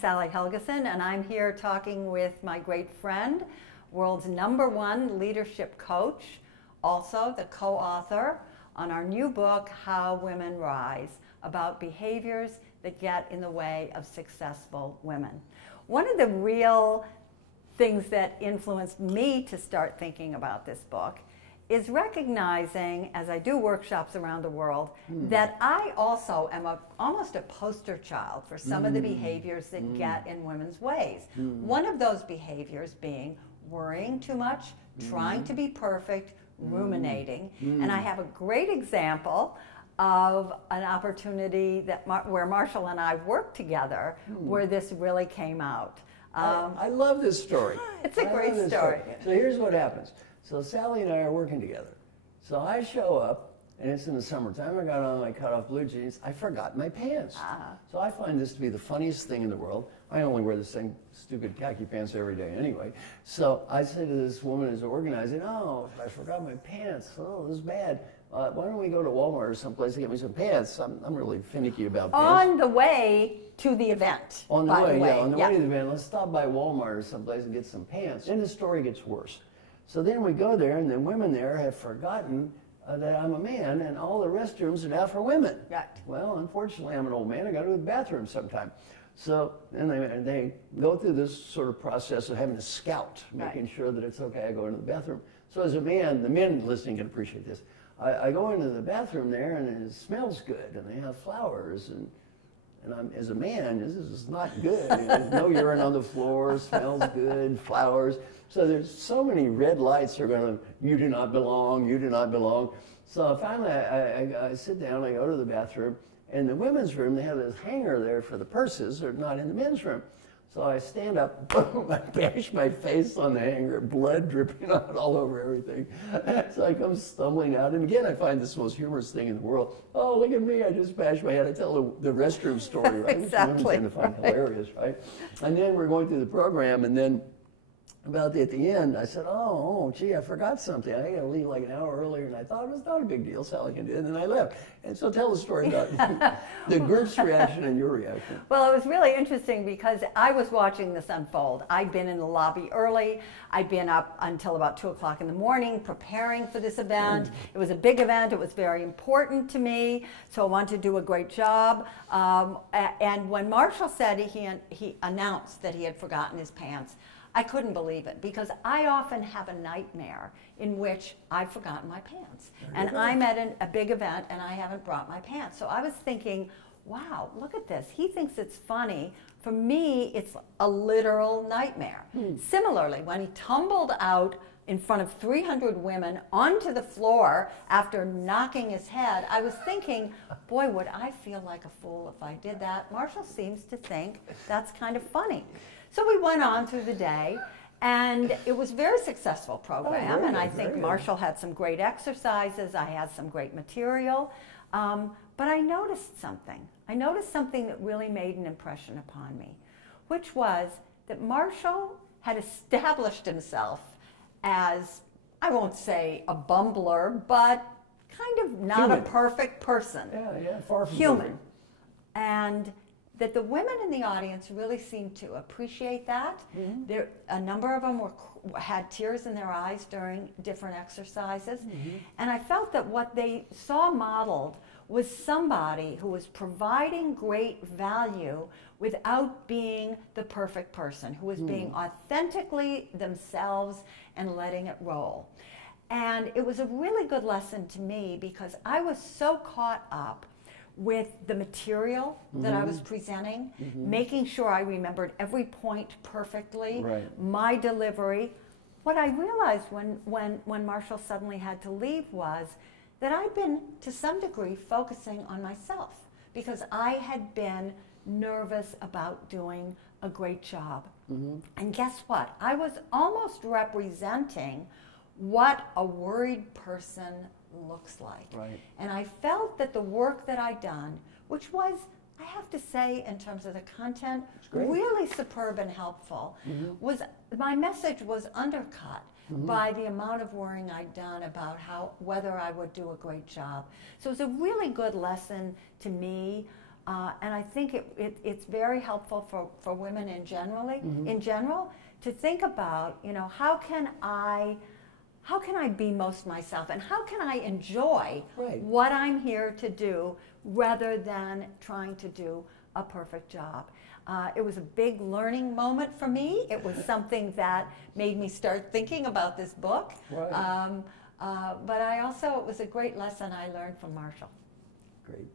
Sally Helgesen, and I'm here talking with my great friend, world's #1 leadership coach, also the co-author on our new book, How Women Rise, about behaviors that get in the way of successful women. One of the real things that influenced me to start thinking about this book is recognizing, as I do workshops around the world, that I also am almost a poster child for some of the behaviors that get in women's ways. One of those behaviors being worrying too much, trying to be perfect, ruminating. And I have a great example of an opportunity that where Marshall and I worked together where this really came out. I love this story. It's a great story. So here's what happens. So Sally and I are working together. So I show up, and it's in the summertime. I got on my cut-off blue jeans. I forgot my pants. So I find this to be the funniest thing in the world. I only wear the same stupid khaki pants every day anyway. So I say to this woman who's organizing, oh, I forgot my pants. Oh, this is bad. Why don't we go to Walmart or someplace to get me some pants? I'm really finicky about pants. On the way to the event. On the way, yeah, on the way to the event. Let's stop by Walmart or someplace and get some pants. Then the story gets worse. So then we go there, and the women there have forgotten that I'm a man, and all the restrooms are now for women. Right. Well, unfortunately, I'm an old man. I got to go to the bathroom sometime. So then they go through this sort of process of having to scout, making sure that it's okay. I go into the bathroom. So as a man, the men listening can appreciate this. I go into the bathroom there, and it smells good, and they have flowers, and I'm, as a man, this is not good. There's no urine on the floor, smells good, flowers. So there's so many red lights are going to, you do not belong, you do not belong. So finally I sit down, I go to the bathroom. In the women's room, they have this hanger there for the purses. They're not in the men's room. So I stand up, boom, I bash my face on the hanger, blood dripping out all over everything. So I come stumbling out, and again, I find this the most humorous thing in the world. Oh, look at me, I just bashed my head. I tell the restroom story, right? Exactly. Which women tend to find hilarious, right? And then we're going through the program, and then about at the end, I said, oh, gee, I forgot something. I got to leave like an hour earlier, and I thought it was not a big deal, Sally can do it, and then I left. And so tell the story about the group's reaction and your reaction. Well, it was really interesting because I was watching this unfold. I'd been in the lobby early. I'd been up until about 2 o'clock in the morning preparing for this event. It was a big event. It was very important to me, so I wanted to do a great job. And when Marshall said he announced that he had forgotten his pants, I couldn't believe it because I often have a nightmare in which I've forgotten my pants. And I'm at a big event and I haven't brought my pants. So I was thinking, wow, look at this. He thinks it's funny. For me, it's a literal nightmare. Similarly, when he tumbled out in front of 300 women onto the floor after knocking his head, I was thinking, boy, would I feel like a fool if I did that. Marshall seems to think that's kind of funny. So we went on through the day, and it was a very successful program, and I think Marshall had some great exercises, I had some great material, but I noticed something. I noticed something that really made an impression upon me, which was that Marshall had established himself as, I won't say a bumbler, but kind of not a perfect person. Yeah, far from human. perfect. And that the women in the audience really seemed to appreciate that. A number of them had tears in their eyes during different exercises. And I felt that what they saw modeled was somebody who was providing great value without being the perfect person, who was being authentically themselves and letting it roll. And it was a really good lesson to me because I was so caught up with the material that I was presenting, making sure I remembered every point perfectly, my delivery. What I realized when Marshall suddenly had to leave was that I'd been, to some degree, focusing on myself because I had been nervous about doing a great job. And guess what? I was almost representing what a worried person looks like. And I felt that the work that I'd done, which was, I have to say, in terms of the content, really superb and helpful, was my message was undercut by the amount of worrying I'd done about whether I would do a great job. So it was a really good lesson to me And I think it's very helpful for women in general to think about, you know, how can I be most myself, and how can I enjoy what I'm here to do rather than trying to do a perfect job. It was a big learning moment for me. It was something that made me start thinking about this book. But it was a great lesson I learned from Marshall. Great.